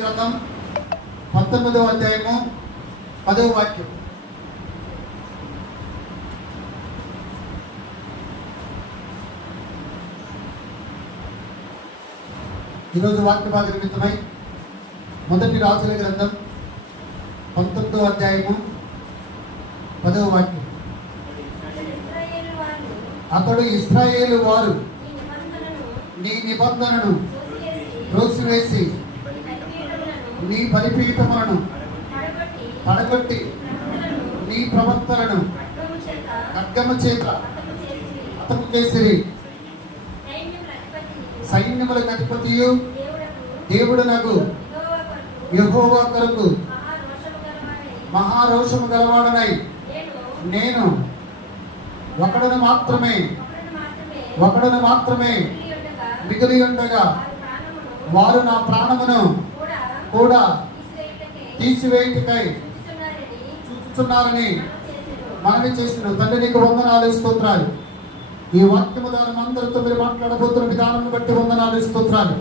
గ్రంథం 19వ అధ్యాయము 10వ వాక్యం. ఈరోజు వాక్య భాగ నిమిత్తమై మొదటి రాజుల గ్రంథం 19వ అధ్యాయము 10వ వాక్యం. అతడు ఇశ్రాయేలు వారు నీ నిబంధనను త్రోసివేసి నీ బలిపీఠములను పడగొట్టి నీ ప్రవక్తలను ఖడ్గము చేత హతము చేసిరి. సైన్యములకు అధిపతియు దేవుడునగు యెహోవా కొరకు మహారోషము గలవాడనై నేను ఒకడును మాత్రమే మిగిలి ఉండగా వారు నా ప్రాణమును కూడా తీసివేయుటకై చూస్తున్నారని మనవి చేసిన తండ్రి నీకు వందనాలు స్తోత్రాలు. ఈ వాక్యము ద్వారా అందరితో మీరు మాట్లాడబోతున్న విధానం బట్టి వందనాలు స్తోత్రాలు.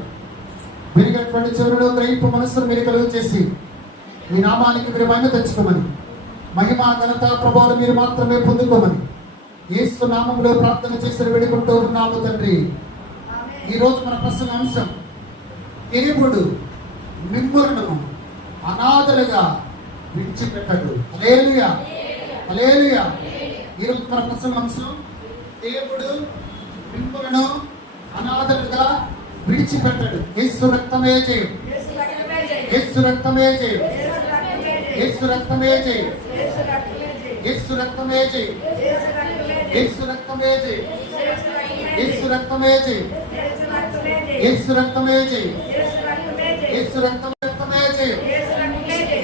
పెరిగేటువంటి చెరుడు గ్రహింపు మనస్సును మీరు కలుగు చేసి మీ నామానికి మీరు మహిమ తెచ్చుకోమని, మహిమ ఘనత ప్రభావం మీరు మాత్రమే పొందుకోమని యేసు నామములో ప్రార్థన చేసి వేడుకుంటూ ఉన్నాము తండ్రి. ఈరోజు మన ప్రసంగ అంశం దేవుడు మిమ్ములను అనాథలుగా విడిచిపెట్టడు. హల్లెలూయా హల్లెలూయా. ఈరోజు మన ప్రసంగ అంశం దేవుడు మిమ్ములను అనాథలుగా విడిచిపెట్టడు. యేసు రక్తమే జయం, యేసు రక్తమే జయం, యేసు రక్తమే జయం, యేసు రక్తమే జయం, యేసు రక్తమే జయం, యేసు రక్తమే జయం, యేసు రక్తమే జయం, యేసు రక్తమే జయం,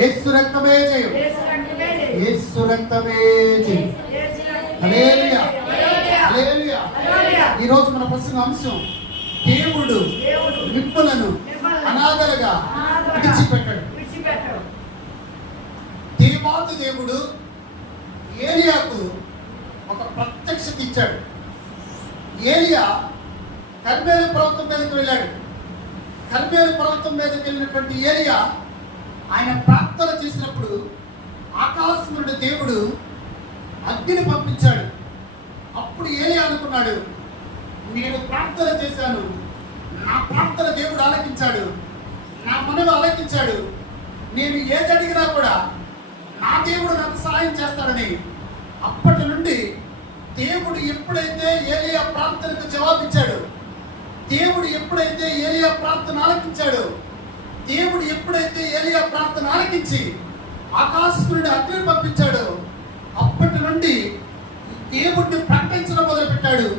యేసు రక్తమే జయం, యేసు రక్తమే జయం. హల్లెలూయా హల్లెలూయా. ఈ రోజు మన ప్రసంగ అంశం దేవుడు మిమ్ములను అనాథలుగా విడిచిపెట్టడు. దేవాది దేవుడు ఏలియాకు ఒక ప్రత్యక్షత ఇచ్చాడు. ఏలియా కర్మేలు పర్వతం మీదకి వెళ్ళాడు. కర్మేలు పర్వతం మీదకి వెళ్ళినటువంటి ఏలియా ఆయన ప్రార్థన చేసినప్పుడు ఆకాశం నుండి దేవుడు అగ్నిని పంపించాడు. అప్పుడు ఏలియా అనుకున్నాడు, నేను ప్రార్థన చేశాను, నా ప్రార్థన దేవుడు ఆలకించాడు, నా మనవి ఆలకించాడు, నేను ఏది అడిగినా కూడా నా దేవుడు నాకు సహాయం చేస్తాడని. అప్పటి నుండి దేవుడు ఎప్పుడైతే ఏలియా ప్రార్థనకు జవాబిచ్చాడు, దేవుడు ఎప్పుడైతే ఏలియా ప్రార్థన ఆలకించాడు, దేవుడు ఎప్పుడైతే ఏలియా ప్రార్థన ఆలకించి ఆకాశం నుండి అగ్నిని పంపించాడు, అప్పటి నుండి దేవుడిని ప్రకటించడం మొదలుపెట్టాడు,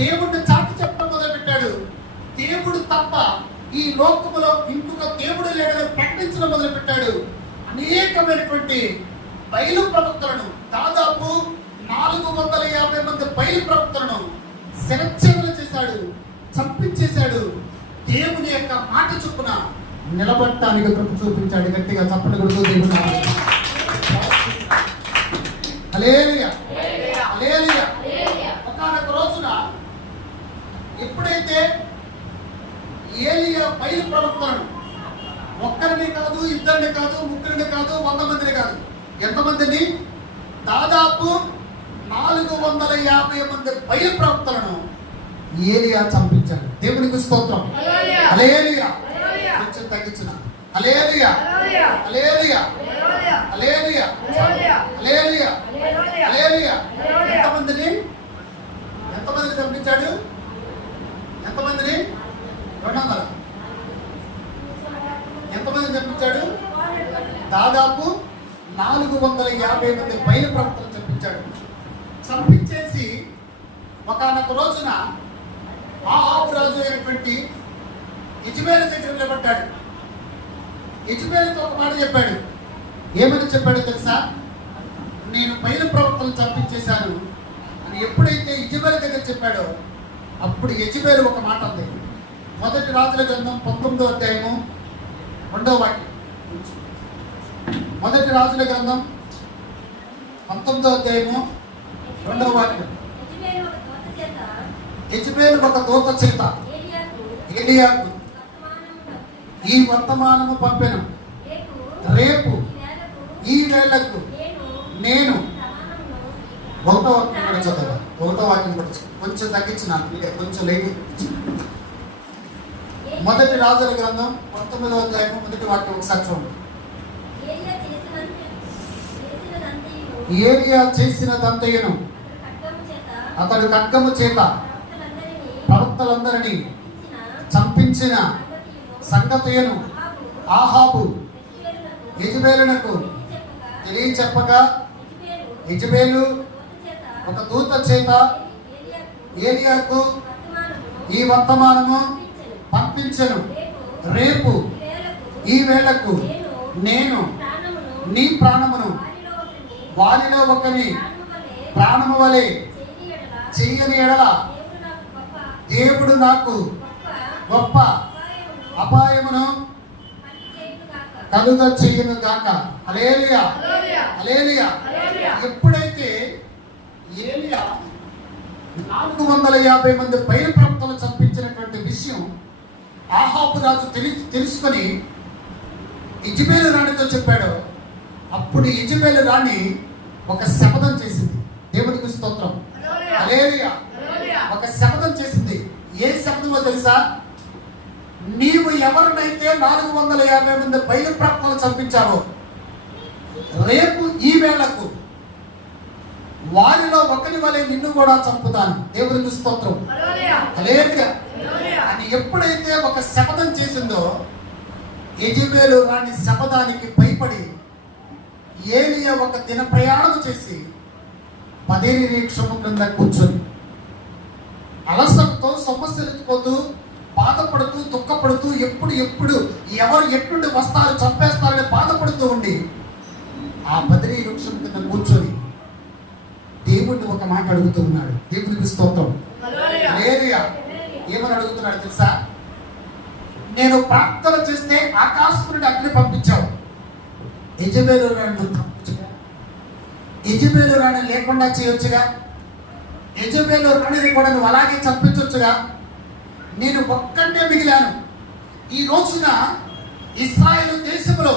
దేవుడిని చాటి చెప్పడం మొదలుపెట్టాడు. దేవుడు తప్ప ఈ లోకములో ఇంకొక దేవుడు లేడని ప్రకటించడం మొదలుపెట్టాడు. అనేకమైనటువంటి బయలు ప్రవక్తలను, దాదాపు 450 మంది బయలు ప్రవక్తలను శిరచ్ఛేదన చేశాడు, చంపించేశాడు. దేవుని యొక్క మాట చొప్పున నిలబడటానికి కృప చూపించాడు. గట్టిగా చప్పట్లు కొడుతూ దేవుడు హల్లెలూయా హల్లెలూయా. ఒకానొక రోజున ఎప్పుడైతే ఏలియా బయలు ప్రవక్తలను ఒక్కరిని కాదు, ఇద్దరిని కాదు, ముగ్గురిని కాదు, 100 మందిని కాదు, ఎంతమందిని, దాదాపు 450 మంది బయలు ప్రవక్తలను ఏలియా చంపించాడు. దేవునికి స్తోత్రం. హల్లెలూయా. కొంచెం తగ్గించిన హల్లెలూయా హల్లెలూయా హల్లెలూయా హల్లెలూయా హల్లెలూయా. ఎంతమందిని చంపించాడు? ఎంతమందిని? 200. ఎంతమందిని చంపించాడు? దాదాపు 450 మంది బయలు ప్రవక్తలను చంపించాడు. చంపించేసి ఒకనొక రోజున ఆహాబు రాజు అయినటువంటి యెజెబెలు దగ్గర నిలబడ్డాడు. యెజెబెలుతో ఒక మాట చెప్పాడు. ఏమని చెప్పాడు తెలుసా? నేను బయలు ప్రవక్తలను చంపించేశాను అని ఎప్పుడైతే యెజెబెలు దగ్గర చెప్పాడో అప్పుడు యెజెబెలు ఒక మాట ఉంది. మొదటి రాజుల గ్రంథం 19వ అధ్యాయము 2వ వాక్యం. మొదటి రాజుల గ్రంథం 19వ అధ్యాయము 2వ వాక్యం. యెజెబెలు ఒక దూత చేత ఏలియాకు ఈ వర్తమానము పంపెను. రేపు ఈ వేళకు నేను ఒకటో వాక్యం కూడా చదవాలి. ఒకటో వాక్యం కూడా కొంచెం తగ్గించిన కొంచెం లేట్. మొదటి రాజుల గ్రంథం 19వ అధ్యాయం మొదటి వాక్యం ఒకసారి చూడండి. ఏలియా చేసినదంతయును అతడు ఖడ్గము చేత ప్రవక్తలందరినీ చంపించిన సంగతియును ఆహాబు యెజెబెలునకు తెలియచెప్పగా యెజెబెలు ఒక దూత చేత ఏలియాకు ఈ వర్తమానము పంపించెను. రేపు ఈ వేళకు నేను నీ ప్రాణమును వారిలో ఒకని ప్రాణము వలె చెయ్యని ఎడల దేవుడు నాకు గొప్ప అపాయమును కలుగ చెయ్యను గాక. హల్లెలూయా, హల్లెలూయా. ఎప్పుడైతే ఏలియా 450 మంది బయలు ప్రవక్తలు చంపించినటువంటి విషయం ఆహాబు రాజు తెలుసుకొని యెజెబెలు రాణితో చెప్పాడు. అప్పుడు యెజెబెలు రాణి ఒక శపథం చేసింది. దేవునికి స్తోత్రం, హల్లెలూయా. ఒక శపథం చేసింది. ఏ శపథమో తెలుసా? నీవు ఎవరినైతే 450 మంది బయలు ప్రవక్తలు చంపించావో రేపు ఈ వేళకు వారిలో ఒకరి వలె నిన్ను కూడా చంపుతాను. దేవునికి స్తోత్రం, హల్లెలూయా అని ఎప్పుడైతే ఒక శపథం చేసిందో యెజెబెలు రాణి శపథానికి భయపడి ఏలియా ఒక దిన ప్రయాణం చేసి పదేని వృక్షము క్రింద కూర్చొని అలసటతో సమస్యలెత్తుకోతూ బాధపడుతూ దుఃఖపడుతూ ఎప్పుడు ఎవరు ఎట్టుండి వస్తారు చంపేస్తారని బాధపడుతూ ఉండి ఆ బదిరీ వృక్షం కింద కూర్చొని దేవుడిని ఒక మాట అడుగుతూ ఉన్నాడు. దేవునికి స్తోత్రం, హల్లెలూయా. ఏమని అడుగుతున్నాడు తెలుసా? నేను ప్రార్థన చేస్తే ఆకాశం నుండి అగ్ని పంపించావు, యెజెబెలు రాణి పంపించుగా, యెజెబెలు రాణి లేకుండా చేయొచ్చుగా, యెజెబెలు రాణిని కూడా నువ్వు అలాగే చంపించొచ్చుగా. నేను ఒక్కడే మిగిలాను. ఈ రోజున ఇశ్రాయేలు దేశంలో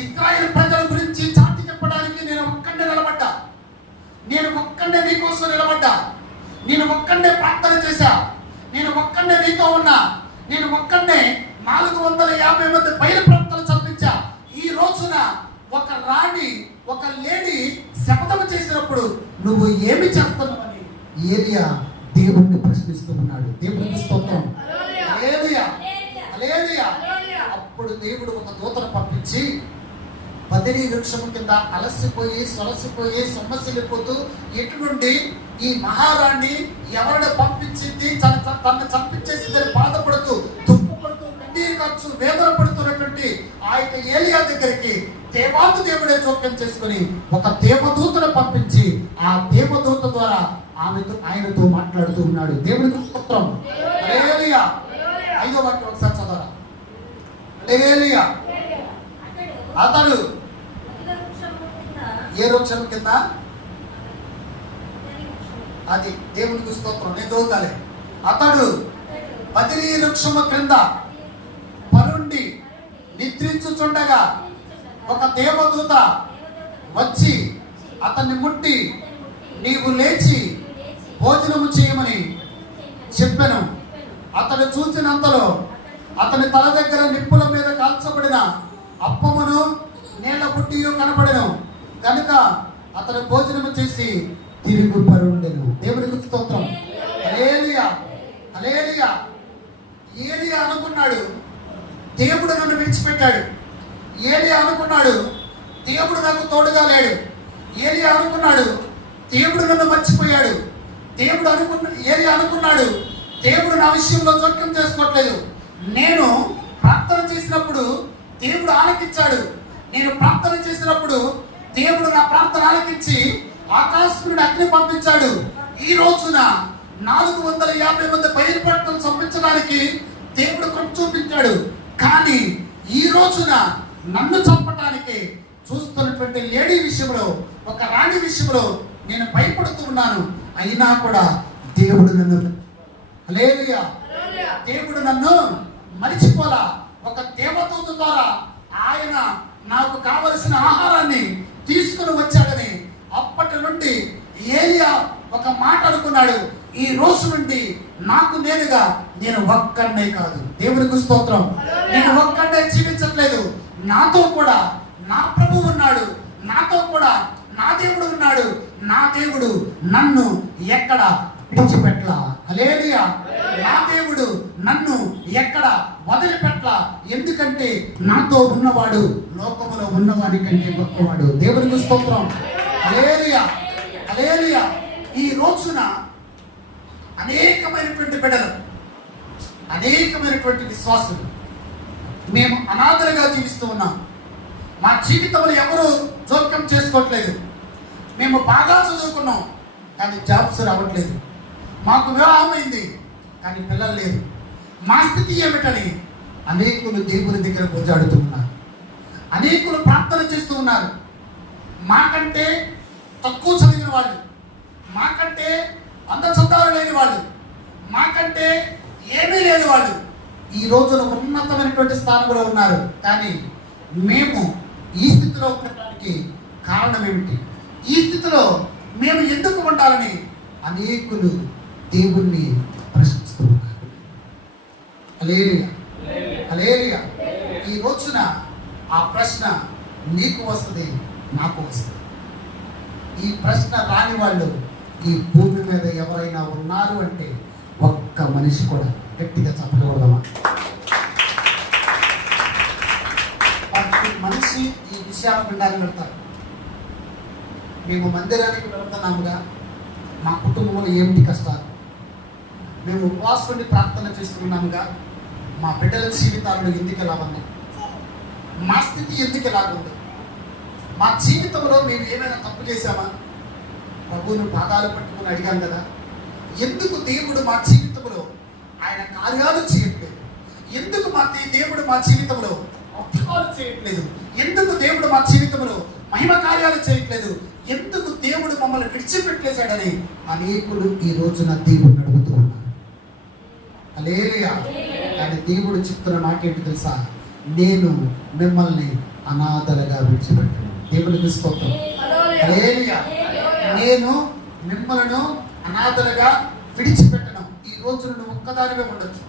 ఇశ్రాయేలు ప్రజల గురించి చాటి చెప్పడానికి నేను ఒక్కడే నిలబడ్డా. నేను ఒక్కడే నీకోసం నిలబడ్డా. నేను ఒక్కడే ప్రార్థన చేశా. నేను ఒక్కడే నీతో ఉన్నా. నేను ఒక్కడే 450 మంది బయలు ప్రవక్తలు చంపించా. ఈ రోజున ఒక రాణి ఒక లేడీ శపథం చేసినప్పుడు నువ్వు ఏమి చేస్తున్నావని ఏలియా దేవుణ్ణి ప్రశ్నిస్తూ ఉన్నాడు. దేవునికి స్తోత్రం, హల్లెలూయా, హల్లెలూయా. అప్పుడు దేవుడు ఒక దూతను పంపించి బదిరీ వృక్షము కింద అలసిపోయి సొలసిపోయి సొమ్మసిల్లిపోతూ ఇటు నుండి ఈ మహారాణి ఎవరిని పంపించింది తనను చంపించేసిందని బాధపడుతూ దుఃఖపడుతూ కన్నీరు ఖర్చు వేదన పడుతున్నటువంటి ఆ యొక్క ఏలియా దగ్గరికి దేవాతి దేవుడే జోక్యం చేసుకుని ఒక దేవదూతను పంపించి ఆ దేవదూత ద్వారా ఆయనతో మాట్లాడుతూ ఉన్నాడు. దేవునికి స్తోత్రం, హల్లెలూయా. 5వ వాక్యం ఒకసారి చదవరా. హల్లెలూయా. అతడు ఏ వృక్షం కింద? అది దేవునికి స్తోత్రం. నేను చదువుతాలే. అతడు బదిరీ వృక్షము క్రింద పరుండి నిద్రించుచుండగా ఒక దేవదూత వచ్చి అతన్ని ముట్టి నీవు లేచి భోజనము చేయమని చెప్పెను. అతడు చూసినంతలో అతని తల దగ్గర నిప్పుల మీద కాల్చబడిన అప్పమును నీళ్ల బుట్టియు కనబడెను. కనుక అతను భోజనము చేసి తిరిగి పరుండెను. దేవునికి స్తోత్రం, హల్లెలూయా, హల్లెలూయా. ఏలియా అనుకున్నాడు దేవుడు నన్ను విడిచిపెట్టాడు. ఏలియా అనుకున్నాడు దేవుడు నాకు తోడుగా లేడు. ఏలియా అనుకున్నాడు దేవుడు నన్ను మర్చిపోయాడు. ఏలియా అనుకున్నాడు దేవుడు నా విషయంలో జోక్యం చేసుకోవట్లేదు. నేను ప్రార్థన చేసినప్పుడు దేవుడు ఆలకించాడు. నేను ప్రార్థన చేసినప్పుడు దేవుడు నా ప్రార్థన ఆలకించి ఆకాశం నుండి అగ్ని పంపించాడు. ఈ రోజున 450 మంది బయలు ప్రవక్తలు చంపించడానికి దేవుడు కృప చూపించాడు. కానీ ఈ రోజున నన్ను చంపడానికి చూస్తున్నటువంటి లేడీ విషయంలో ఒక రాణి విషయంలో నేను భయపడుతూ ఉన్నాను. అయినా కూడా దేవుడు నన్ను, హల్లెలూయా, దేవుడు నన్ను మరిచిపోలా. ఒక ద్వారా ఆయన నాకు కావలసిన ఆహారాన్ని తీసుకుని వచ్చాడని అప్పటి నుండి ఏలియా ఒక మాట అనుకున్నాడు, ఈ రోజు నుండి నాకు నేనుగా నేను ఒక్కడే కాదు, దేవునికి స్తోత్రం, నేను ఒక్కడే జీవించట్లేదు, నాతో కూడా నా ప్రభువు ఉన్నాడు, నాతో కూడా నా దేవుడు ఉన్నాడు, నా దేవుడు నన్ను ఎక్కడ విడిచిపెట్టలా. హల్లెలూయా. నా దేవుడు నన్ను ఎక్కడ వదిలిపెట్టలా, ఎందుకంటే నాతో ఉన్నవాడు లోకములో ఉన్నవాడి కంటే గొప్పవాడు, దేవునికి స్తోత్రం. హల్లెలూయా, హల్లెలూయా. ఈ రోజున అనేకమైనటువంటి బిడ్డలు, అనేకమైనటువంటి విశ్వాసులు మేము అనాథలుగా జీవిస్తూ ఉన్నాం. మా జీవితంలో ఎవరు జోక్యం చేసుకోవట్లేదు. మేము బాగా చదువుకున్నాం కానీ జాబ్స్ రావట్లేదు. మాకు వివాహం అయింది కానీ పిల్లలు లేరు. మా స్థితి ఏమిటని అనేకులు దేవుని దగ్గర పోజాడుతున్నారు. అనేకులు ప్రార్థన చేస్తూ ఉన్నారు. మాకంటే తక్కువ చదివిన వాళ్ళు, మాకంటే అందచందాలు లేని వాళ్ళు, మాకంటే ఏమీ లేని వాళ్ళు ఈ రోజున ఉన్నతమైనటువంటి స్థానంలో ఉన్నారు. కానీ మేము ఈ స్థితిలో ఉండటానికి కారణం ఏమిటి? ఈ స్థితిలో మేము ఎందుకు ఉండాలని అనేకులు దేవుణ్ణి ప్రశ్నిస్తూ ఉన్నారు. హల్లెలూయా, హల్లెలూయా. ఈ రోజున ఆ ప్రశ్న నీకు వస్తుంది, నాకు వస్తుంది. ఈ ప్రశ్న రాని వాళ్ళు ఈ భూమి మీద ఎవరైనా ఉన్నారు అంటే ఒక్క మనిషి కూడా, గట్టిగా చెప్పకూడదమ్మా. ప్రతి మనిషి ఈ విషయాలు వినడానికి వెళ్తారు. మేము మందిరానికి వెళ్తున్నాముగా, మా కుటుంబంలో ఏమిటి కష్టాలు, మేము ఉపవాసం ప్రార్థన చేస్తున్నాముగా, మా బిడ్డల జీవితాలను ఎందుకు ఎలా ఉన్నాయి, మా స్థితి ఎందుకు ఎలాగుంది, మా జీవితంలో మేము ఏమైనా తప్పు చేశామా, ప్రభువును పాదాలు పట్టుకుని అడిగాం కదా, ఎందుకు దేవుడు మా జీవితంలో ఆయన కార్యాలు చేయట్లేదు, ఎందుకు దేవుడు మా జీవితంలో అద్భుతాలు చేయట్లేదు, ఎందుకు దేవుడు మా జీవితంలో మహిమ కార్యాలు చేయట్లేదు, ఎందుకు దేవుడు మమ్మల్ని విడిచిపెట్టేశాడని అనేకులు ఈ రోజున దేవుడిని అడుగుతూ ఉన్నారు. హల్లెలూయా. కానీ దేవుడు చెప్తున్న మాట ఏంటి తెలుసా? నేను మిమ్మల్ని అనాథలుగా విడిచిపెట్టాను. దేవునికి స్తోత్రం. హల్లెలూయా. నేను మిమ్మల్ని అనాథలుగా విడిచిపెట్టను. ఈ రోజు నువ్వు ఒక్కదానివే ఉండొచ్చు,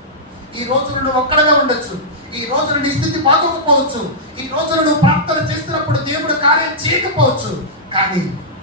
ఈ రోజు నువ్వు ఒక్కడగా ఉండొచ్చు, ఈ రోజు నీ స్థితి బాగోకపోవచ్చు, ఈ రోజు నువ్వు ప్రార్థన చేస్తున్నప్పుడు దేవుడు కార్యం చేయకపోవచ్చు, కానీ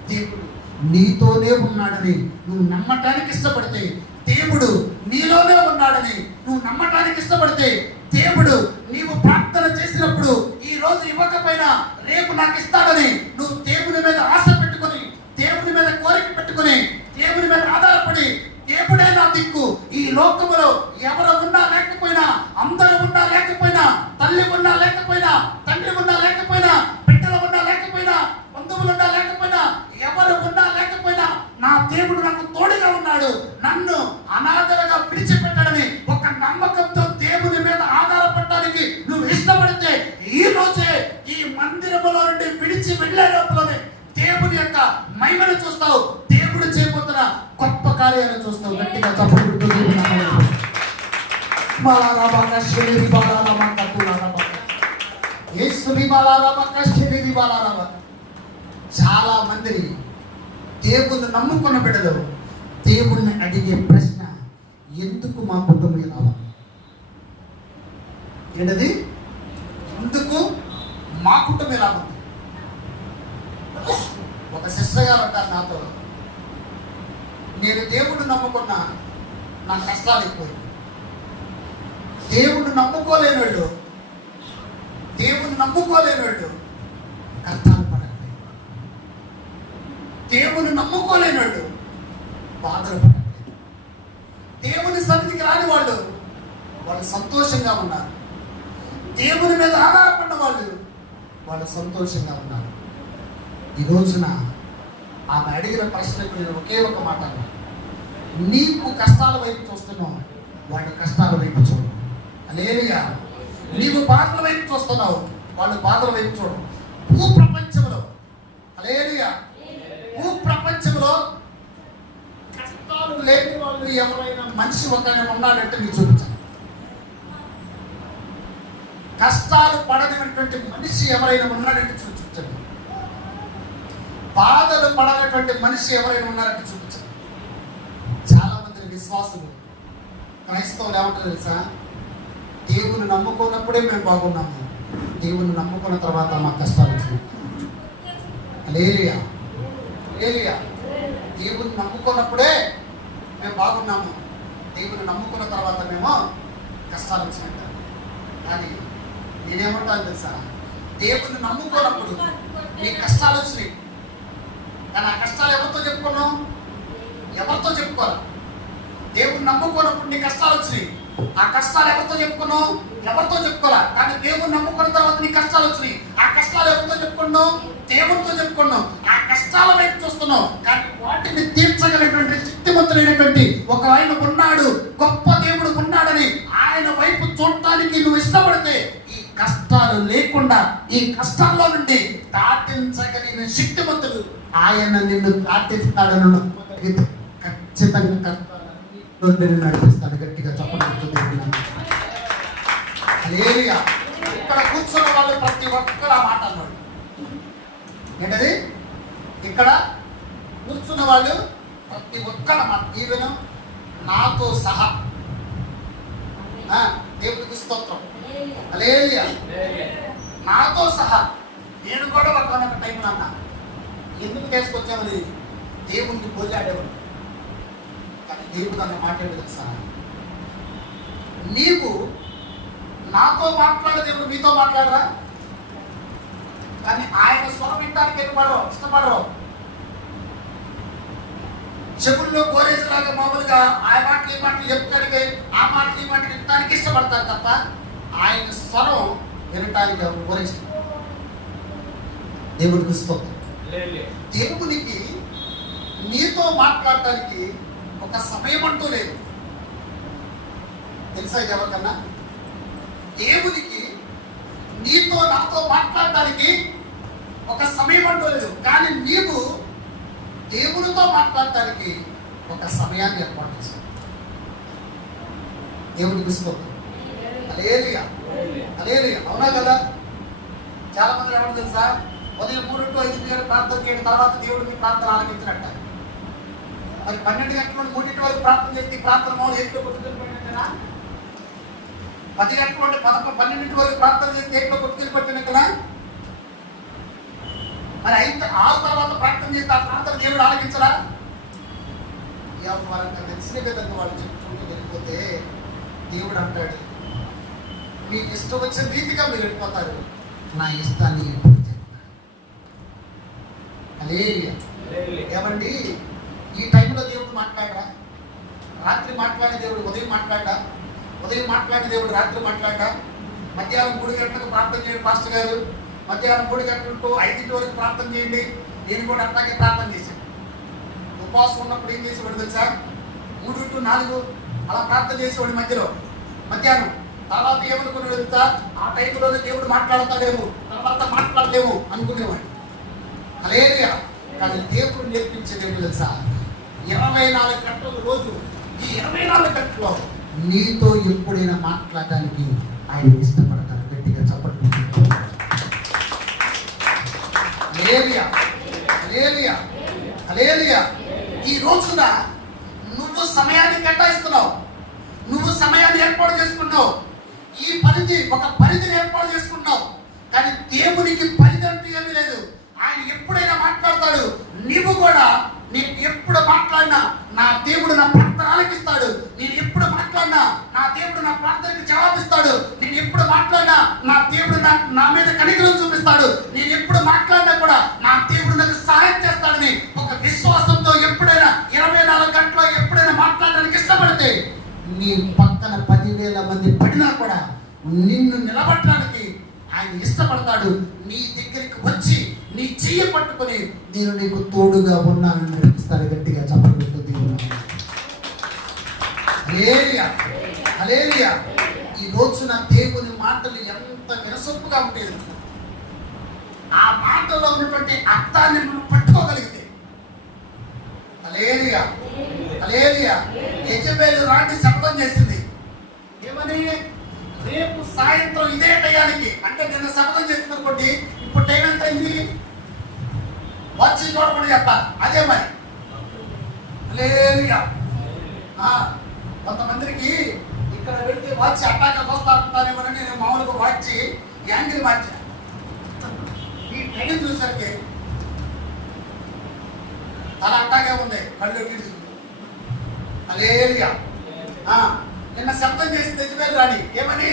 దేవుడు నీతోనే ఉన్నాడని నువ్వు నమ్మటానికి ఇష్టపడితే, దేవుడు నీలోనే ఉన్నాడని నువ్వు నమ్మటానికి ఇష్టపడితే, దేవుడు నీవు ప్రార్థన చేసినప్పుడు ఈ రోజు ఇవ్వకపోయినా రేపు నాకు ఇస్తాడని నువ్వు దేవుని మీద ఆశ పెట్టుకొని, దేవుని మీద కోరిక పెట్టుకొని, దేవుని మీద ఆధారపడి, దేవుడే నా దిక్కు, ఈ లోకములో ఎవరు ఉన్నా లేకపోయినా, అందరూ ఉన్నా లేకపోయినా, తల్లి ఉన్నా లేకపోయినా, తండ్రి ఉన్నా లేకపోయినా, బిడ్డలు ఉన్నా లేకపోయినా, బంధువులు ఉన్నా లేకపోయినా, ఎవరు ఉన్నా లేకపోయినా నా దేవుడు నాకు తోడుగా ఉన్నాడు, నన్ను అనాథలుగా విడిచిపెట్టడని ఒక నమ్మకంతో దేవుని మీద ఆధారపడటానికి నువ్వు ఇష్టపడితే, ఈ రోజే ఈ మందిరములో నుండి విడిచి వెళ్ళే లోపలనే దేవుని యొక్క మహిమను చూస్తావు, దేవుడు చేయబోతున్న గొప్ప కార్యాలను చూస్తావు. గట్టిగా చప్పట్లు కొడుతూ చాలా మంది దేవుని నమ్ముకున్న బిడ్డలు దేవుణ్ణి అడిగే ప్రశ్న, ఎందుకు మా కుటుంబం ఇలా ఉంది? ఏంటది? ఎందుకు మా కుటుంబం ఇలా ఉంది? ఒక సిస్టర్ గారు అంటారు నాతో, నేను దేవుడు నమ్ముకున్నా నా కష్టాలు ఎక్కువ, దేవుడు నమ్ముకోలేనివాడు కష్టాలు పడట్లేదు, దేవుని నమ్ముకోలేనివాడు బాధలు పడట్లేదు, దేవుని సన్నిధికి రాని వాళ్ళు సంతోషంగా ఉన్నారు, దేవుని మీద ఆధారపడిన వాళ్ళు సంతోషంగా ఉన్నారు. ఈ రోజున ఆమె అడిగిన ప్రశ్నకు నేను ఒకే ఒక మాట అన్నా, నీకు కష్టాల వైపు చూస్తున్నావు, వాడి కష్టాల వైపు చూడు. హల్లెలూయా. నీవు బాధల వైపు చూస్తున్నావు, వాళ్ళు బాధల వైపు చూడు. భూప్రపంచంలో, హల్లెలూయా, భూప్రపంచంలో కష్టాలు లేని వాళ్ళు ఎవరైనా మనిషి ఒకరైనా ఉన్నాడంటే నీకు చూపించాలి. కష్టాలు పడనటువంటి మనిషి ఎవరైనా ఉన్నారంటే చూపించండి. బాధలు పడనటువంటి మనిషి ఎవరైనా ఉన్నారంటే చూపించండి. చాలా మంది విశ్వాసులు క్రైస్తవులు ఏమంటారు తెలుసా? దేవుని నమ్ముకున్నప్పుడే మేము బాగున్నాము, దేవుని నమ్ముకున్న తర్వాత మాకు కష్టాలు వచ్చినాయి. హల్లెలూయా, హల్లెలూయా. దేవుని నమ్ముకున్నప్పుడే మేము బాగున్నాము, దేవుని నమ్ముకున్న తర్వాత మేము కష్టాలు వచ్చినట్ట. కానీ నేనేమంటాను తెలుసా? దేవుని నమ్ముకున్నప్పుడు నీ కష్టాలు వచ్చినాయి, కానీ ఆ కష్టాలు ఎవరితో చెప్పుకున్నావు? ఎవరితో చెప్పుకోవాలి? దేవుని నమ్ముకున్నప్పుడు నీ కష్టాలు వచ్చినాయి, ఆ కష్టాలు ఎవరితో చెప్పుకున్నావు? ఎవరితో చెప్పుకోవాలి. కానీ దేవుని నమ్ముకున్న తర్వాత నీ కష్టాలు వచ్చినాయి, ఆ కష్టాలు ఎవరితో చెప్పుకున్నావు? దేవునితో చెప్పుకున్నావు. ఆ కష్టాల వైపు చూస్తున్నావు, కానీ వాటిని తీర్చగలిగినటువంటి శక్తివంతులైనటువంటి ఒక ఆయన ఉన్నాడు, గొప్ప దేవుడు ఉన్నాడని ఆయన వైపు చూడటానికి నువ్వు ఇష్టపడితే ఈ కష్టాలు లేకుండా, ఈ కష్టాల్లో నుండి దాటించగలిగిన శక్తివంతుడు ఆయన నిన్ను దాటిస్తాడని ఖచ్చితంగా నడిపిస్తాడు. గట్టిగా చెప్పండి. హల్లెలూయా. ఇక్కడ కూర్చున్న వాళ్ళు ప్రతి ఒక్కరు ఆ మాట అన్నాడు. ఏంటది? ఇక్కడ కూర్చున్న వాళ్ళు ప్రతి ఒక్కరు మాట, ఈవెన్ నాతో సహా. దేవుడికి స్తోత్రం. హల్లెలూయా. నాతో సహా నేను కూడా ఒక టైంలో అన్నా, ఎందుకు తీసుకొచ్చామని దేవుడికి పోలాడేవాడు. కానీ దేవుడు అన్న మాట్లాడే తెలుసా? నీవు నాతో మాట్లాడే దేవుడు మీతో మాట్లాడరా? కానీ ఆయన స్వరం వినడానికి ఇష్టపడరు. చెవుల్లో కోరేజలాగా మామూలుగా ఆ మాటలు ఈ మాటలు చెప్తానికి, ఆ మాటలు ఈ మాటలు వినడానికి ఇష్టపడతారు తప్ప ఆయన స్వరం వినటానికి ఎవరు ఇష్టం? దేవుడికి స్తోత్రం. దేవునికి నీతో మాట్లాడటానికి ఒక సమయం అంటూ లేదు. తెలుసా ఇది ఎవరికన్నా? దేవునికి నీతో నాతో మాట్లాడటానికి ఒక సమయం అంటూ లేదు, కానీ నీవు దేవునితో మాట్లాడటానికి ఒక సమయాన్ని ఏర్పాటు చేస్తావు. దేవుడికి స్తోత్రం. హల్లెలూయా, హల్లెలూయా. అవునా కదా? చాలా మంది ఏమన్నా తెలుసా? ఉదయం 3 to 5 ప్రార్థన చేయడం తర్వాత దేవుడికి ప్రార్థన ఆలకించినట్ట. మరి 12 గంటల నుండి 3 వరకు ప్రార్థన చేస్తే ప్రార్థన మామూలు ఎట్లో కొట్టుకెళ్ళిపోయినట్టుగా, 10 గంటల నుండి 12 వరకు ప్రార్థన చేస్తే ఎట్లో కొట్టుకెళ్ళిపోయినట్టుగా, మరి 6 తర్వాత ప్రార్థన చేస్తే ఆ ప్రార్థన దేవుడు ఆలకించరా? ఎవరంతా తెలిసిన విధంగా వాళ్ళు చెప్పుకుంటూ వెళ్ళిపోతే దేవుడు అంటాడు, మీకు ఇష్టం వచ్చిన రీతిగా మీరు వెళ్ళిపోతారు, నా ఇష్టాన్ని ఏమండి? ఈ టైంలో దేవుడు మాట్లాడరా? రాత్రి మాట్లాడే దేవుడు ఉదయం మాట్లాడా? ఉదయం మాట్లాడే దేవుడు రాత్రి మాట్లాడా? మధ్యాహ్నం 3 గంటలకు ప్రార్థన చేయండి పాస్టర్ గారు, మధ్యాహ్నం 3 గంటల టు 5 వరకు ప్రార్థన చేయండి. నేను కూడా అట్లాగే ప్రార్థన చేశాను. ఉపవాసం ఉన్నప్పుడు ఏం చేసేవాడు తెలుసా? 3 to 4 అలా ప్రార్థన చేసేవాడు మధ్యలో. మధ్యాహ్నం తర్వాత ఏమనుకున్నాడు తెలుసా? ఆ టైంలో దేవుడు మాట్లాడతాడేమో, తర్వాత మాట్లాడలేము అనుకునేవాడు. హల్లెలూయా. కానీ దేవుడు నేర్పించేది ఏమి తెలుసా? 24 గంటల రోజు, ఈ 24 గంటల్లో నీతో ఎప్పుడైనా మాట్లాడడానికి ఆయన ఇష్టపడతారు. గట్టిగా చెప్పండి. హల్లెలూయా, హల్లెలూయా, హల్లెలూయా. ఈ రోజున నువ్వు సమయాన్ని కేటాయిస్తున్నావు, నువ్వు సమయాన్ని ఏర్పాటు చేసుకున్నావు, ఈ ఒక పరిధిని ఏర్పాటు చేసుకున్నావు. కానీ దేవునికి పరిధి అంటూ ఏమీ లేదు. ఆయన ఎప్పుడైనా మాట్లాడతాడు. నీవు కూడా, నేను ఎప్పుడు మాట్లాడినా నా దేవుడు నా ప్రార్థన ఆలకిస్తాడు. నేను ఎప్పుడు మాట్లాడినా నా దేవుడు నా ప్రార్థనకి జవాబిస్తాడు. నేను ఎప్పుడు మాట్లాడినా నా దేవుడు నా మీద కనికరం చూపిస్తాడు. నేను ఎప్పుడు మాట్లాడినా కూడా నా దేవుడు నాకు సహాయం చేస్తాడని ఒక విశ్వాసంతో ఎప్పుడైనా 24 గంటల్లో ఎప్పుడైనా మాట్లాడడానికి ఇష్టపడితే, నీ పక్కన 10,000 మంది పడినా కూడా నిన్ను నిలబడటానికి ఆయన ఇష్టపడతాడు. నీ దగ్గరికి వచ్చి నీ చెయ్యి పట్టుకొని నేను నీకు తోడుగా ఉన్నానని నడిపిస్తాడు. గట్టిగా చెప్పబడుతుంది. హల్లెలూయా, హల్లెలూయా. ఈ రోజున దేవుని మాటలు ఎంత వినసొప్పుగా ఉండేది. ఆ మాటలో ఉన్నటువంటి అర్థాన్ని మనం పట్టుకోగలిగితే, హల్లెలూయా, హల్లెలూయా. యెజబెలు రాణి శపథం చేసింది. ఏమని? రేపు సాయంత్రం ఇదే టైం సమయానికి అంటే నిన్న శపథం చేసిన అనుకోండి, ఇప్పుడు టైం ఎంత అయింది? వచ్చి చూడమని చెప్పాలి. అదే మరి హల్లెలూయా. కొంతమందికి ఇక్కడ పెడితే వాచ్ అట్టాక చూస్తా ఉంటారేమోనని నేను మామూలుగా వాచి యాంగిల్ మార్చా. ఈ టైం చూసరికి తల అట్టాగే ఉంది, కళ్ళు గిడుతుంది. హల్లెలూయా. నిన్న శబ్దం చేసి తెచ్చిపోయి రాని ఏమని,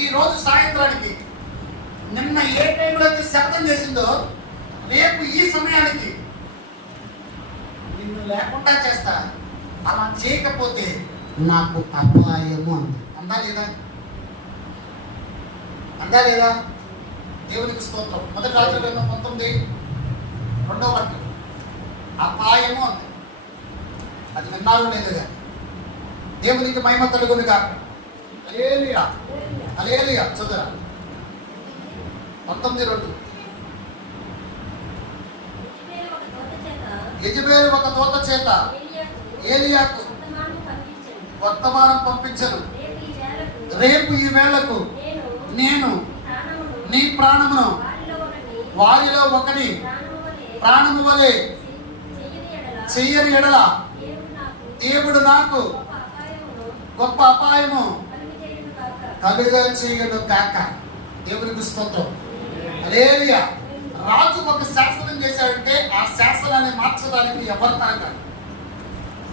ఈ రోజు సాయంత్రానికి నిన్న ఏ టైంలో అయితే శబ్దం చేసిందో రేపు ఈ సమయానికి నిన్ను లేకుండా చేస్తా. అలా చేయకపోతే నాకు అపాయము అంది. అందా లేదా? అందా లేదా? దేవునికి స్తోత్రం. మొదటి రాజుల 19:2 వాక్యం అపాయము అంది. అది విన్నారో లేదా? దేవునికి మహిమ కలుగునుగా. హల్లెలూయా హల్లెలూయా. చదువురా 19:2. యెజబెలు ఒక దూత చేత ఏలియాకు వర్తమానం పంపించను, రేపు ఈ వేళకు నేను నీ ప్రాణమును వారిలో ఒకని ప్రాణము వలె చెయ్యని ఎడల దేవుడు నాకు గొప్ప అపాయము కలుగ చేయను కాక. దేవునికి స్తోత్రం. హల్లెలూయా. రాజు ఒక శాసనం చేశాడంటే ఆ శాసనాన్ని మార్చడానికి ఎవరు తరం కాదు.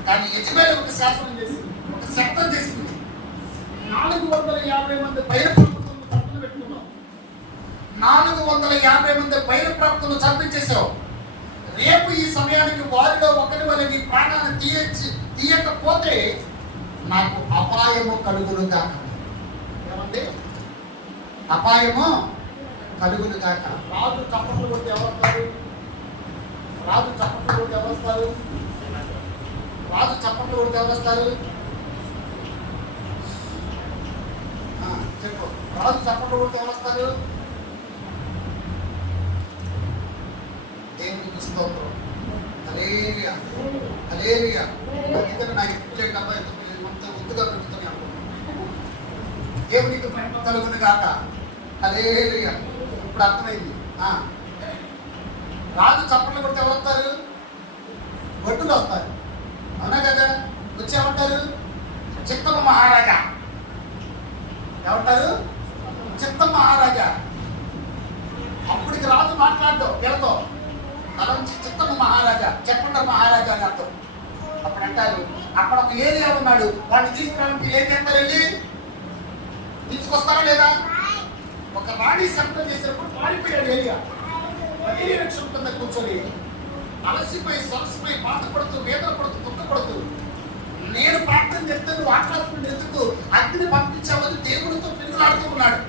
కానీ యెజబెలు ఒక శాసనం చేసింది, ఒక శబ్దం చేసింది. 450 మంది బయలు ప్రవక్తలను చంపలు పెట్టుకున్నావు. 450 మంది బయలు ప్రవక్తలను చంపించేశావు. రేపు ఈ సమయానికి వారిలో ఒకరి వల్ల నీ ప్రాణాన్ని తీయకపోతే నాకు అపాయము కలుగును కాక. ఏమండి? అపాయము కలుగును కాక. రాజు చప్పట్లు కొట్టి ఎవరు? రాజు చప్పట్లు కొట్టి ఎవరు వస్తారు? రాజు చప్పట్లు కొట్టి ఎవరు వస్తారు? చెప్పు. రాజు చప్పట్లు కొట్టి ఎవరు వస్తారు? దేవునికి స్తోత్రం. హల్లెలూయా హల్లెలూయా. ఇతను నాకు ఇచ్చే డబ్బా ఎంత ముద్దుగా పెరుగుతుంది అనుకుంటున్నాను. దేవునికి మహిమ కలుగును కాక. హల్లెలూయా. ఇప్పుడు అర్థమైంది. రాజు చప్పట్లు కొడితే ఎవరు వస్తారు? భటులు వస్తారు. అవునా కదా? వచ్చేమంటారు చిత్తమ్మ మహారాజా. ఏమంటారు? చిత్తమ్మ మహారాజా. అప్పటికి రాజు మాట్లాడదు వీళ్ళతో. తల నుంచి చిత్తమ్మ మహారాజా, చెప్పండి మహారాజా అని అర్థం. అప్పుడు అంటారు అక్కడ ఒక ఏలియా ఉన్నాడు, వాడిని తీసుకురావడానికి ఏం చేస్తారు? వెళ్ళి తీసుకొస్తారా లేదా? ఒక రాణి శబ్దం చేసినప్పుడు పారిపోయాడు ఏలియా. వృక్షం కింద కూర్చొని అలసిపోయి సొలసిపోయి బాధపడుతూ వేదన పడుతూ దుఃఖపడుతూ, నేను ప్రార్థన చేస్తే నువ్వు ఆకలించుకుంటే ఎందుకు అగ్ని పంపించావని దేవుడితో పెరుగులాడుతూ ఉన్నాడు.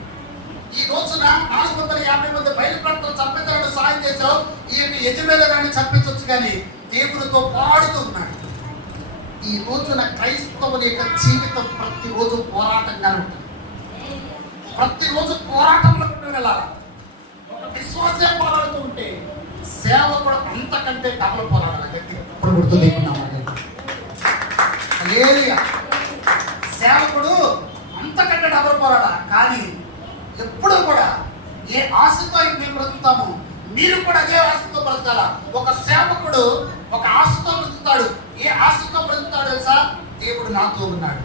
ఈ రోజున 450 మంది బయలు ప్రవక్తలు చంపేదాన్ని సాయం చేశావు. ఈ యెజబెలు గారిని చంపించవచ్చు కానీ దేవుడితో పాడుతూ ఉన్నాడు. ఈ రోజున క్రైస్తవుల యొక్క జీవితం ప్రతిరోజు పోరాటంగా ఉంటుంది. ప్రతిరోజు పోరాటంలో వెళ్ళాలి. ఒక విశ్వాసే పోరాడుతూ ఉంటే సేవ కూడా అంతకంటే డబల్ పోరాడాలి. గట్టిగా గుర్తుంది. సేవకుడు అంతకంటే డబల్ పోరాడాలి. కానీ ఎప్పుడూ కూడా ఏ ఆశతో మేము బ్రతుకుతామో మీరు కూడా అదే ఆశతో బ్రతకాల. ఒక సేవకుడు ఒక ఆశతో బ్రతుకుతాడు. ఏ ఆశతో బ్రతుకుతాడు తెలుసా? దేవుడు నాతో ఉన్నాడు,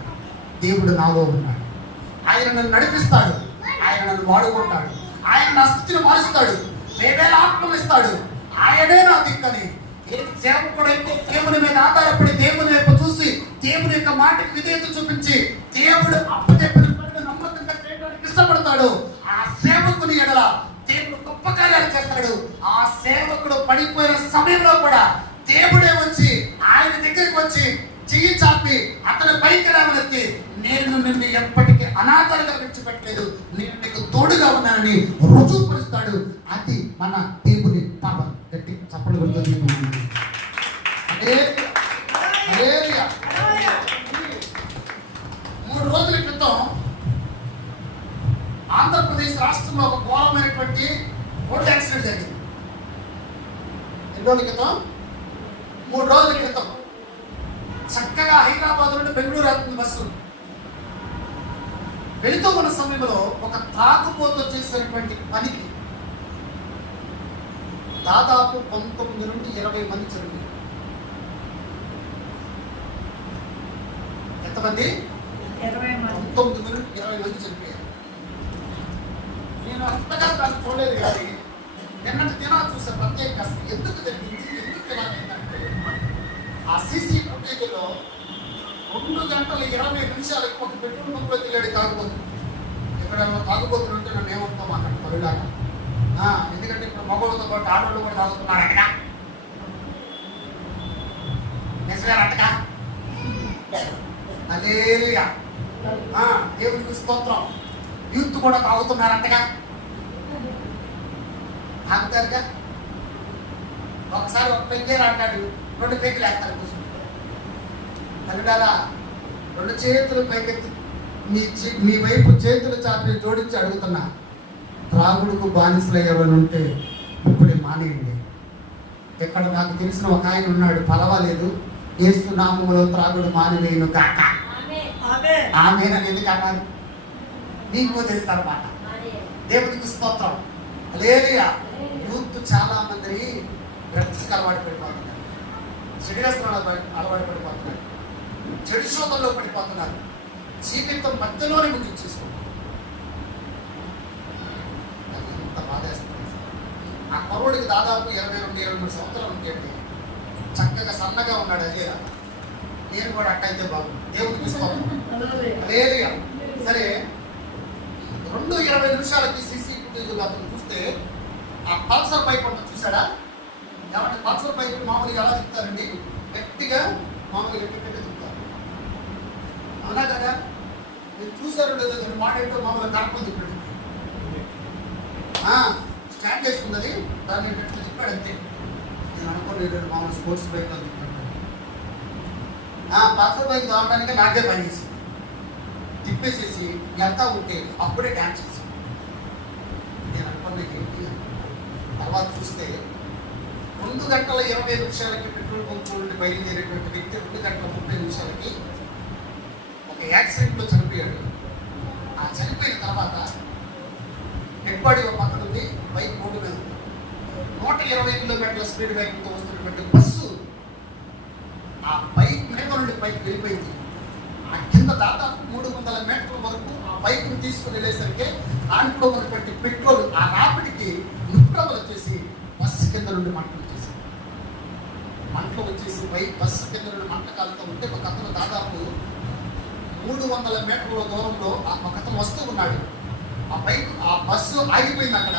దేవుడు నాలో ఉన్నాడు, ఆయన నన్ను నడిపిస్తాడు, ఆయన నన్ను వాడుకుంటాడు, ఆయన నా స్థితిని మారుస్తాడు, వేవేల ఆత్మలు ఇస్తాడు, ఆయనే నా దిక్కని. ఏ సేవకుడైతే దేవుని మీద ఆధారపడి దేవుని వైపు చూసి దేవుని యొక్క మాటకి విధేయత చూపించి దేవుడు అప్పచెప్పిన పనిని నమ్మకంగా చేయడానికి ఇష్టపడతాడు, ఆ సేవకుని ఎడల దేవుడు గొప్ప కార్యాలు చేస్తాడు. ఆ సేవకుడు పడిపోయిన సమయంలో కూడా దేవుడే వచ్చి ఆయన దగ్గరికి వచ్చి చెయ్యి చాపి అతని పైకి లేవనెత్తి, నేను నిన్ను ఎప్పటికీ అనాథలుగా విడిచిపెట్టలేదు, నేను నీకు తోడుగా ఉన్నానని రుజువుపరుస్తాడు. అది మన దేవుని పవర్. గట్టి చప్పట్లు కొడుతుంది. 3 రోజుల క్రితం ఆంధ్రప్రదేశ్ రాష్ట్రంలో ఒక ఘోరమైనటువంటి రోడ్డు యాక్సిడెంట్ జరిగింది. ఎన్ని రోజుల క్రితం? 3 రోజుల క్రితం. చక్కగా హైదరాబాద్ నుండి బెంగళూరు వెళ్తుంది బస్సు. వెళుతూ ఉన్న సమయంలో ఒక తాగుబోతు చేసినటువంటి పనికి దాదాపు 19 నుండి 20 మంది చనిపోయారు. ఎంతమంది? 19 నుండి 20 మంది చనిపోయారు. నేను అంతగా దాన్ని చూడలేదు కానీ నిన్నటి దినాలు చూసే ప్రత్యేక ఎందుకు జరిగింది, ఎందుకు ఇలాగైందంటే ఆ సీసీ ఫుటేజ్లో 2 గంటల 20 నిమిషాలకి ఒక పెట్రోల్ బంక్లోకి వెళ్ళాడు తాగుబోతు. ఎక్కడైనా తాగుబోతులు ఉంటే నన్ను ఏమంటాం అక్కడ పరులాగా. ఎందుకంటే ఇప్పుడు మగవాళ్ళతో పాటు ఆడవాళ్ళు కూడా తాగుతున్నారు అట్టగా. నిజమే అట్టగా. అదేగా దేవునికి స్తోత్రం. యూత్ కూడా తాగుతున్నారంటగా. తాగుతారుగా. ఒకసారి ఒక పెంకేరు అంటాడు, 2 పెంకులు వేస్తారు కూర్చుంటారు. అల్లుడారా 2 చేతులు పైకెత్తి మీ వైపు చేతులు చాపి జోడించి అడుగుతున్నా, త్రాగుడుకు బానిసలయ్యేవాళ్ళు ఉంటే ఇప్పుడే మానేయండి. ఇక్కడ నాకు తెలిసిన ఒక ఆయన ఉన్నాడు, పర్వాలేదు, యేసు నామములో త్రాగుడు మానివేయును కాక. ఆమేన్ ఎందుకు అన్నారు? నీకు తెలుస్తారన్నమాట. దేవునికి స్తోత్రం. హల్లెలూయా. యూత్ చాలా మంది డ్రగ్స్కి అలవాటు పడిపోతున్నారు, సిగరెట్స్లో అలవాటు పడిపోతున్నారు, చెడు శోధనలో పడిపోతున్నారు, జీవితం మధ్యలోనే ముగించేసుకుంటారు. ఎంత బాధేస్తుంది. ఆ కుర్రోడికి దాదాపు 22-23 సంవత్సరాలు ఉంటాయండి. చక్కగా సన్నగా ఉన్నాడు. అదే నేను కూడా అట్టయితే బాగుంది. దేవుడికి హల్లెలూయా. సరే 2:20 నిమిషాలకి సీసీ ఫుటేజ్ అతను చూస్తే ఆ పల్సర్ బైక్ ఉంటుంది చూసాడా? కాబట్టి పల్సర్ బైక్ మామూలుగా ఎలా చెప్తారండి, గట్టిగా మామూలుగా గట్టి చెప్తారు. అవునా కదా? మీరు చూసారు లేదో దాన్ని మాట్లాడుతూ మామూలుగా కరెక్ట్ చెప్పాడు. స్టాండ్ చేసుకున్నది దాన్ని గట్టిగా చెప్పాడు అంతే. నేను అనుకోలేదు మామూలు స్పోర్ట్స్ బైక్ అని చెప్పాడు. పల్సర్ బైక్ దొరకడానికి నాకే పని చేసి తిప్పేసేసి ఎంత ఉంటే అప్పుడే డ్యాన్స్ చేసి నేను అనుకున్నది ఏంటి. తర్వాత చూస్తే 2 గంటల 20 నిమిషాలకి పెట్రోల్ బంక్ నుండి బయలుదేరేటువంటి వ్యక్తి 2 గంటల 30 నిమిషాలకి ఒక యాక్సిడెంట్లో చనిపోయాడు. ఆ చనిపోయిన తర్వాత డెడ్ బాడీ ఒక పక్కన ఉంది, బైక్ రోడ్డు మీద ఉంది. 120 కిలోమీటర్ల స్పీడ్ బైక్తో వస్తున్నటువంటి బస్సు ఆ బైక్ మీద నుండి బైక్ వెళ్ళిపోయింది. ఆ కింద దాదాపు 300 మీటర్ల వరకు ఆ బైక్ని తీసుకుని వెళ్ళేసరికి దాంట్లో ఉన్నటువంటి పెట్రోల్ ఆ రాపిడికి నిప్పురవ్వలు వచ్చేసి బస్సు కింద నుండి మంటలు వచ్చేసి బస్సు కింద నుండి మంట కాలుతూ ఉంటే ఒక అతను దాదాపు 300 మీటర్ల దూరంలో ఒక అతను వస్తూ ఉన్నాడు. ఆ బస్సు ఆగిపోయింది అక్కడ.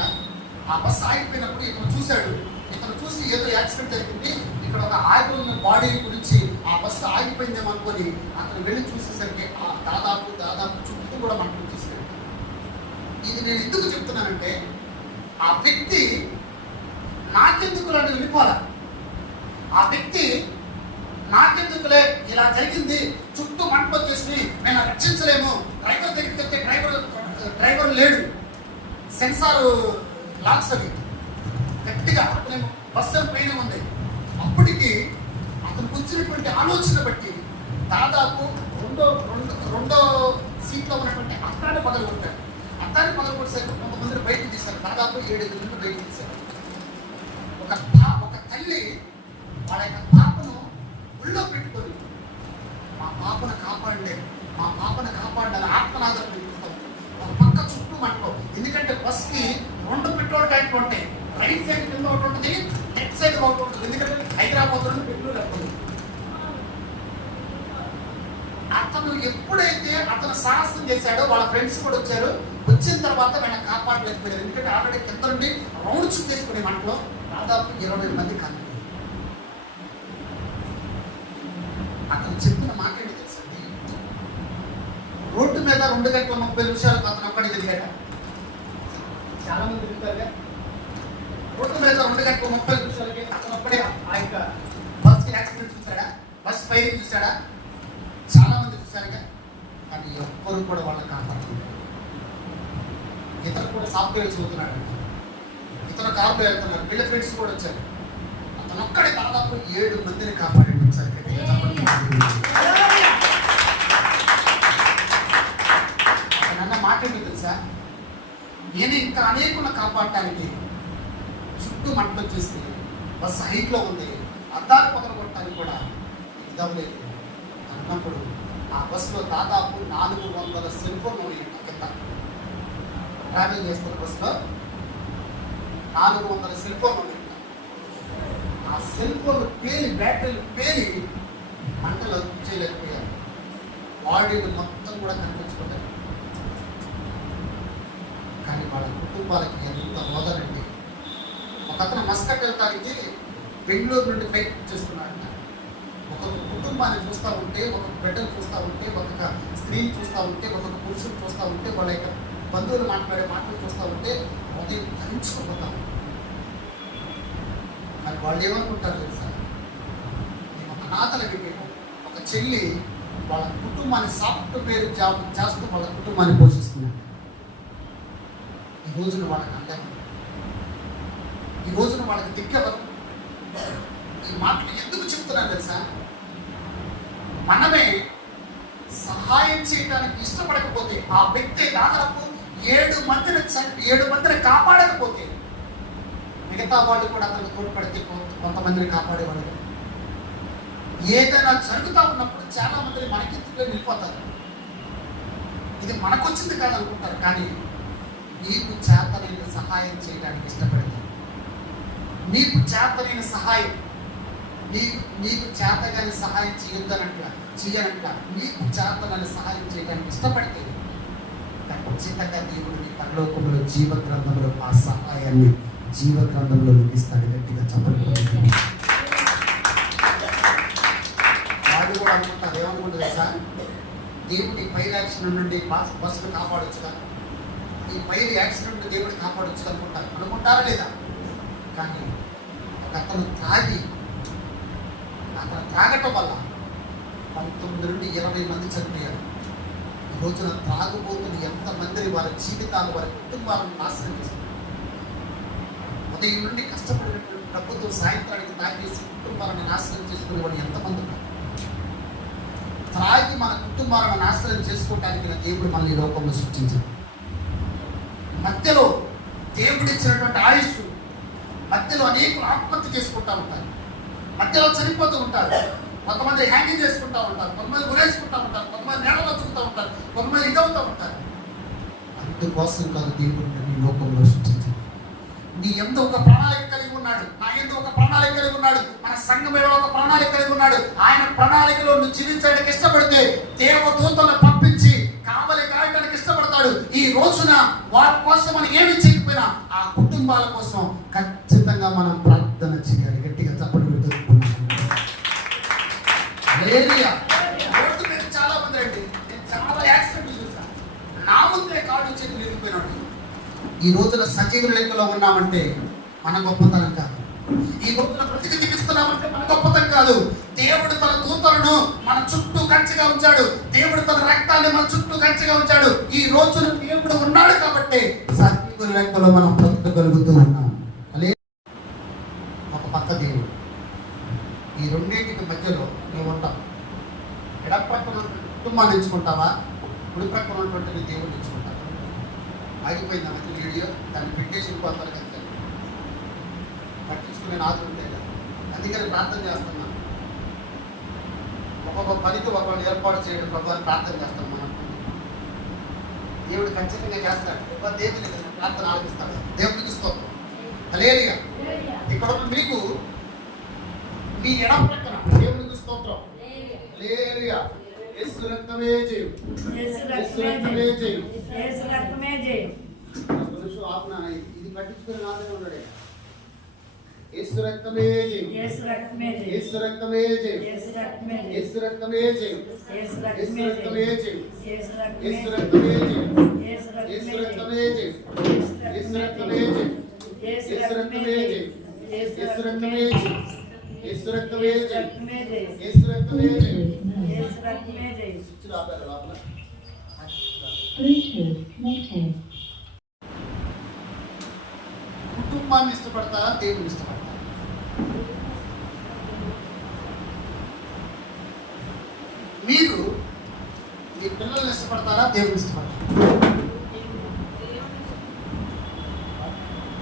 ఆ బస్సు ఆగిపోయినప్పుడు ఇతను చూశాడు. ఇతను చూసి ఏదో యాక్సిడెంట్ జరిగింది, ఇక్కడ ఒక ఆగి ఉన్న బాడీ గురించి ఆ బస్సు ఆగిపోయిందేమో అనుకొని అతను వెళ్ళి చూసేసరికి దాదాపు చుట్టూ కూడా మంటలు తీసుకెళ్ళి. ఇది నేను ఎందుకు చెప్తున్నానంటే ఆ వ్యక్తి నాకెందుకు లాంటి వెళ్ళిపోవాలి. ఆ వ్యక్తి నాకెందుకులే ఇలా జరిగింది, చుట్టూ మంట వచ్చేసి నేను రక్షించలేము, డ్రైవర్ దగ్గరికి వెళ్తే డ్రైవర్ లేడు, సెన్సార్ లాక్స్ అవి గట్టిగా బస్సు పైన ఉంది. అప్పటికి అతను కూర్చున్నటువంటి ఆలోచన బట్టి దాదాపు రెండో సీట్లో ఉన్నటువంటి అద్దాన్ని పగలగొట్టాడు. అద్దాన్ని పగలగొట్టేసరికి కొంతమందిని బయటకు తీశారు. దాదాపు 7 మంది బయటకు తీశారు. ఒక తల్లి వాళ్ళ యొక్క పాపను ఒళ్ళో పెట్టుకొని మా పాపను కాపాడాలి ఆత్మనాథం పెట్టుకుంటాం. ఒక పక్క చుట్టూ మంటలో, ఎందుకంటే బస్కి 2 పెట్రోల్ ట్యాంకులు ఉంటాయి. రైట్ సైడ్ కింద ఒకటి ఉంటుంది, లెఫ్ట్ సైడ్ ఒకటి ఉంటుంది. ఎందుకంటే హైదరాబాద్ నుండి పెట్రోల్ ఎప్పుడు అతను ఎప్పుడైతే అతను సాహసం చేశాడో వాళ్ళ ఫ్రెండ్స్ కూడా వచ్చారు. వచ్చిన తర్వాత ఆయన కాపాడలేకపోయారు. ఎందుకంటే ఆల్రెడీ కింద నుండి రౌండ్ చుట్టేసుకునే మంటలో దాదాపు 20 మంది కాదు. అతను చెప్పిన మాట ఏంటి తెలుసండి, రోడ్డు మీద 2 గంటల 30 నిమిషాలకు అతను ఒక్కడే తిరిగాడు. చాలా మంది తిరుగుతారుగా. రోడ్డు మీద 2 గంటల 30 నిమిషాలకి అతను ఒక్కడే ఆ యొక్క బస్ యాక్సిడెంట్ చూశాడా, బస్ ఫైర్ చూశాడా, చాలా మంది చూశారుగా. కానీ ఎవ్వరు కూడా వాళ్ళని కాపాడుతున్నారు. ఇతను కూడా సాఫ్ట్వేర్ చదువుతున్నాడు, ఇతను కార్లో వెళ్తున్నారు, వీళ్ళ ఫ్రెండ్స్ కూడా వచ్చారు. అతను ఒక్కడే దాదాపు 7 మందిని కాపాడండి. ఒకసారి అతనన్న ఏంటో తెలుసా, నేను ఇంకా అనేకులను కాపాడటానికి చుట్టూ మంటలు వచ్చేసి బస్సు హైట్లో ఉంది, అద్దాలు పగలగొట్టడానికి కూడా ఇదవలేదు అన్నప్పుడు ఆ బస్సులో దాదాపు 400 సెల్ ఫోన్లు ఉన్నాయి. కింద ట్రావెల్ చేస్తున్న బస్సులో 400 సెల్ ఫోన్లు ఉన్నాయి. ఆ సెల్ ఫోన్లు పేలి, బ్యాటరీలు పేలి మంటలు అదుపు చేయలేకపోయారు. బాడీలు మొత్తం కూడా కనిపించుకుంటారు. కానీ వాళ్ళ కుటుంబాలకి ఎంత హోదానండి. ఒక అతను మస్కట్ వెళ్ళడానికి బెంగళూరు నుండి ఫ్లైట్ బుక్ చేసుకున్నాడు. ఒక కుటుంబాన్ని చూస్తూ ఉంటే, ఒక బిడ్డను చూస్తూ ఉంటే, ఒక స్త్రీని చూస్తూ ఉంటే, ఒక పురుషుని చూస్తూ ఉంటే, వాళ్ళ యొక్క బంధువులు మాట్లాడే మాటలు చూస్తూ ఉంటే ఉదయం ధరించుకుపోతాం. మరి వాళ్ళు ఏమనుకుంటారు తెలుసా, మేము అనాథల వివేకం. ఒక చెల్లి వాళ్ళ కుటుంబాన్ని సాఫ్ట్వేర్ జాబ్ చేస్తూ వాళ్ళ కుటుంబాన్ని పోషిస్తున్నారు. ఈ రోజున వాళ్ళకి అందం, ఈ రోజున వాళ్ళకి దిక్కెవరు? ఈ మాటలు ఎందుకు చెప్తున్నాను తెలుసా, మనమే సహాయం చేయడానికి ఇష్టపడకపోతే, ఆ వ్యక్తి దాదాపు 7 మందిని కాపాడకపోతే, మిగతా వాళ్ళు కూడా అతను తోడ్పడితే కొంతమందిని కాపాడేవాళ్ళు. ఏదైనా జరుగుతూ ఉన్నప్పుడు చాలా మంది మనకెత్తులో వెళ్ళిపోతారు. ఇది మనకొచ్చింది కాదనుకుంటారు. కానీ నీకు చేతనైన సహాయం చేయడానికి ఇష్టపడతారు. నీకు చేతనైన సహాయం, నీకు చేతగాని సహాయం చేయొద్దనట్ల, నీకు చేతనైన సహాయం చేయడానికి ఇష్టపడితే ఖచ్చితంగా దేవుడు నీ పరలోకంలో జీవ గ్రంథంలో ఆ సహాయాన్ని జీవ గ్రంథంలో ఇస్తాడు. గట్టిగా చెప్పండి. వాళ్ళు కూడా అనుకుంటారు, ఏమనుకుంటారు సార్, దేవుడి ఫైర్ యాక్సిడెంట్ నుండి బస్సును కాపాడొచ్చుగా, ఈ ఫైర్ యాక్సిడెంట్ నుండి దేవుడిని కాపాడొచ్చు అనుకుంటారా లేదా? కానీ అతను త్రాగటం వల్ల 19 నుండి 20 మంది చనిపోయారు. ఈ రోజున త్రాగుబోతులు ఎంతమంది వారి జీవితాలు, వారి కుటుంబాలను నాశనం చేస్తున్నారు. ఉదయం నుండి కష్టపడినటువంటి డబ్బుతో సాయంత్రానికి తాగేసి కుటుంబాలను నాశనం చేసుకునే వాళ్ళు ఎంతమంది ఉన్నారు? త్రాగి మన కుటుంబాలను నాశనం చేసుకోవటానికి నా దేవుడు మనల్ని ఈ లోకంలో సృష్టించాడు. మధ్యలో దేవుడు ఇచ్చినటువంటి ఆయుష్ మధ్యలో అనేకులు ఆత్మహత్య చేసుకుంటూ ఉంటారు, మధ్యలో చనిపోతూ ఉంటారు. కొంతమంది హ్యాంగింగ్ చేసుకుంటూ ఉంటారు, కొంతమంది గురేసుకుంటూ ఉంటారు, కొంతమంది నేలలో దిగుతూ ఉంటారు, కొంతమంది ఇదవుతూ ఉంటారు. అందుకోసం కాదు దేవుడు నీ లోకంలో సృష్టించాడు. నీ ఎందు ఒక ప్రణాళిక కలిగి ఉన్నాడు, నా ఎందు ఒక ప్రణాళిక కలిగి ఉన్నాడు, మన సంఘంలో ఒక ప్రణాళిక కలిగి ఉన్నాడు. ఆయన ప్రణాళికలో నువ్వు జీవించడానికి ఇష్టపడితే దేవదూతలను పంపించి కావలి కాయడానికి ఇష్టపడతాడు. ఈ రోజున వారి కోసం మనం ఏమి చేయకపోయినా ఆ కుటుంబాల కోసం ఖచ్చితంగా మనం ప్రార్థన చేయాలి. గట్టిగా చప్పట్లు రోడ్డు మీద చాలా మంది రండి, నేను చాలా యాక్సిడెంట్లు చూసాను. నా ముందే కాళ్ళు చేతులు విరిగిపోయినట్టు. ఈ రోజున సజీవ లెక్కలో ఉన్నామంటే మన గొప్పతనం కాదు. ఈ రోజున బ్రతికి జీవిస్తున్నామంటే మన గొప్పతనం కాదు. దేవుడు తన దూతలను మన చుట్టూ కంచెగా ఉంచాడు. దేవుడు తన రక్తాన్ని మన చుట్టూ కంచెగా ఉంచాడు. ఈ రోజున దేవుడు ఉన్నాడు కాబట్టి సజీవ లెక్కలో మనం బ్రతకగలుగుతూ ఉన్నాం. అలే ఒక పక్క దేవుడు, ఈ రెండింటికి మధ్యలో నువ్వు ఉంటావు. ఎడమ ప్రక్కన కుటుంబాన్ని ఎంచుకుంటావా, కుడి ప్రక్కన ఉన్నటువంటి దేవుడిని ఎంచుకుంటావా? ఆగిపోయింది ఆ మధ్య వీడియో, దాన్ని పెట్టేసి ఇంకోతారు కదా, పట్టించుకునే నాదు ఉంటాయి కదా. అందుకని ప్రార్థన చేస్తున్నాను, ఒక్కొక్క పనికి ఒకళ్ళు ఏర్పాటు చేయడం ప్రభావం ప్రార్థన చేస్తాం. మనం దేవుడు ఖచ్చితంగా చేస్తాడు. దేవుని ప్రార్థన ఆలోచిస్తాడు. దేవుడికి స్తోత్రం. హల్లెలూయా. ఇక్కడ మీకు మీ ఎడమ ప్రక్కన దేవునికి స్తోత్రం. హల్లెలూయా. యేసు రక్తమే జయం, యేసు రక్తమే జయం, యేసు రక్తమే జయం. మనుషులు ఆత్మ ఇది పట్టించుకుని నాదే ఉన్నాడే. యేసు రక్తమే జయం, యేసు రక్తమే జయం, యేసు రక్తమే జయం, యేసు రక్తమే జయం, యేసు రక్తమే జయం, యేసు రక్తమే జయం, యేసు రక్తమే జయం, యేసు రక్తమే జయం, యేసు రక్తమే జయం, యేసు రక్తమే జయం, యేసు రక్తమే జయం, యేసు రక్తమే జయం, యేసు రక్తమే జయం, యేసు రక్తమే జయం. సుచ్చులు ఆపారు లోపల. కుటుంబాన్ని ఇష్టపడతారా, దేవుని ఇష్టపడతారా? మీరు మీ పిల్లల్ని ఇష్టపడతారా, దేవుని ఇష్టపడతారా?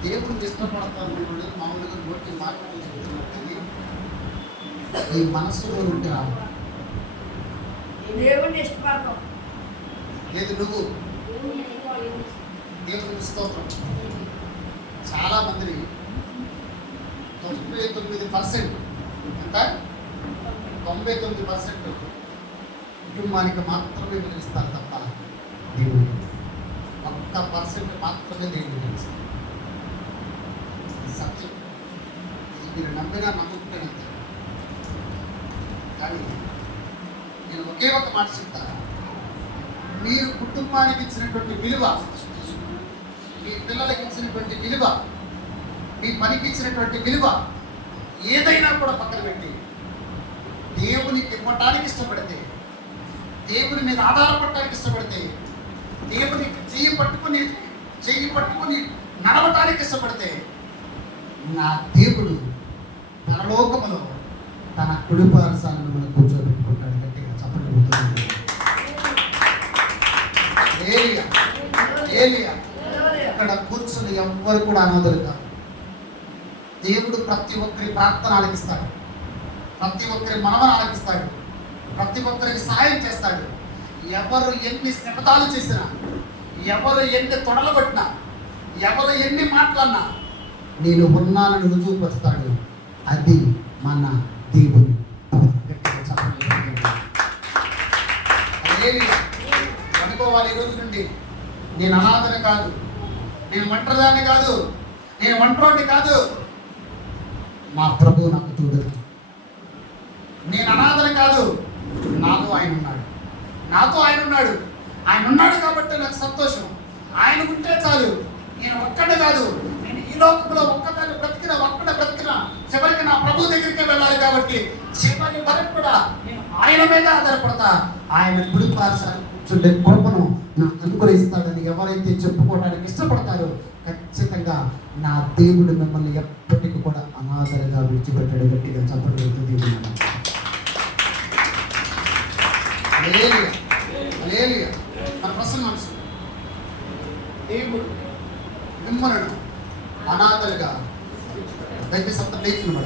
దేవుడిని ఇష్టపడతాను వాళ్ళు మామూలుగా నోటి మాటలు చెప్తున్నట్టు ఈ మనస్సులో నుండి రావు. దేవుణ్ణి ఇష్టపడతాం. లేదు నువ్వు దేవుడికి స్తోత్రం. చాలా మంది 99% ఎంత 99% కుటుంబానికి మాత్రమే విలువిస్తారు తప్ప దేవుడు 1% మాత్రమే దేవుడు విలువిస్తారు. సత్యం. ఇది మీరు నమ్మినా నమ్ముకునేంత. కానీ నేను ఒకే ఒక మాట చెప్తాను. మీరు కుటుంబానికి ఇచ్చినటువంటి విలువ, మీ పిల్లలకి ఇచ్చినటువంటి విలువ, మీ పనికి ఇచ్చినటువంటి విలువ ఏదైనా కూడా పక్కన పెట్టి దేవునికి ఇవ్వటానికి ఇష్టపడితే, దేవుని మీద ఆధారపడటానికి ఇష్టపడితే, దేవునికి చెయ్యి పట్టుకుని నడవటానికి ఇష్టపడితే, నా దేవుడు పరలోకములో తన కుడిపారసాలను మనం కూర్చోబెట్టుకుంటాడు. గట్టిగా చెప్పండి. ఏలియా ఇక్కడ కూర్చుని ఎవ్వరు కూడా అనాథులు కాదు. దేవుడు ప్రతి ఒక్కరి ప్రార్థన ఆలకిస్తాడు, ప్రతి ఒక్కరి మనవను ఆలకిస్తాడు, ప్రతి ఒక్కరికి సహాయం చేస్తాడు. ఎవరు ఎన్ని శపథాలు చేసినా, ఎవరు ఎన్ని తొడలు కొట్టినా, ఎవరు ఎన్ని మాటలన్నా నేను ఉన్నానని రుజువుపరుస్తాడు. అది మన దేవుడు. అనుకోవాలి ఈ రోజు నుండి, నేను అనాథని కాదు, నేను ఒంటరిదాన్ని కాదు, నేను ఒంటరోని కాదు, మా ప్రభు నాకు తోడు. నేను అనాథని కాదు, నాతో ఆయన ఉన్నాడు, నాతో ఆయన ఉన్నాడు. ఆయన ఉన్నాడు కాబట్టి నాకు సంతోషం. ఆయన ఉంటే చాలు. నేను ఒక్కడే కాదు, నేను ఈ లోకంలో ఒక్కదాన్ని బ్రతికినా చివరికి నా ప్రభు దగ్గరికి వెళ్ళాలి. కాబట్టి చివరి వరకు కూడా నేను ఆయన మీద ఆధారపడతా. ఆయన గుడి పారసాన్ని కూర్చుండే కృపను నాకు అనుగ్రహిస్తాడని ఎవరైతే చెప్పుకోవడానికి ఇష్టపడతారో ఖచ్చితంగా నా దేవుడు మిమ్మల్ని ఎప్పటికీ కూడా అనాథలుగా విడిచిపెట్టాడు. గట్టిగా చెప్పగలుగుతుంది. మన ప్రసన్న మనసు దేవుడు మిమ్మల్ని అనాథలుగా దయచేసి అంత లేఖను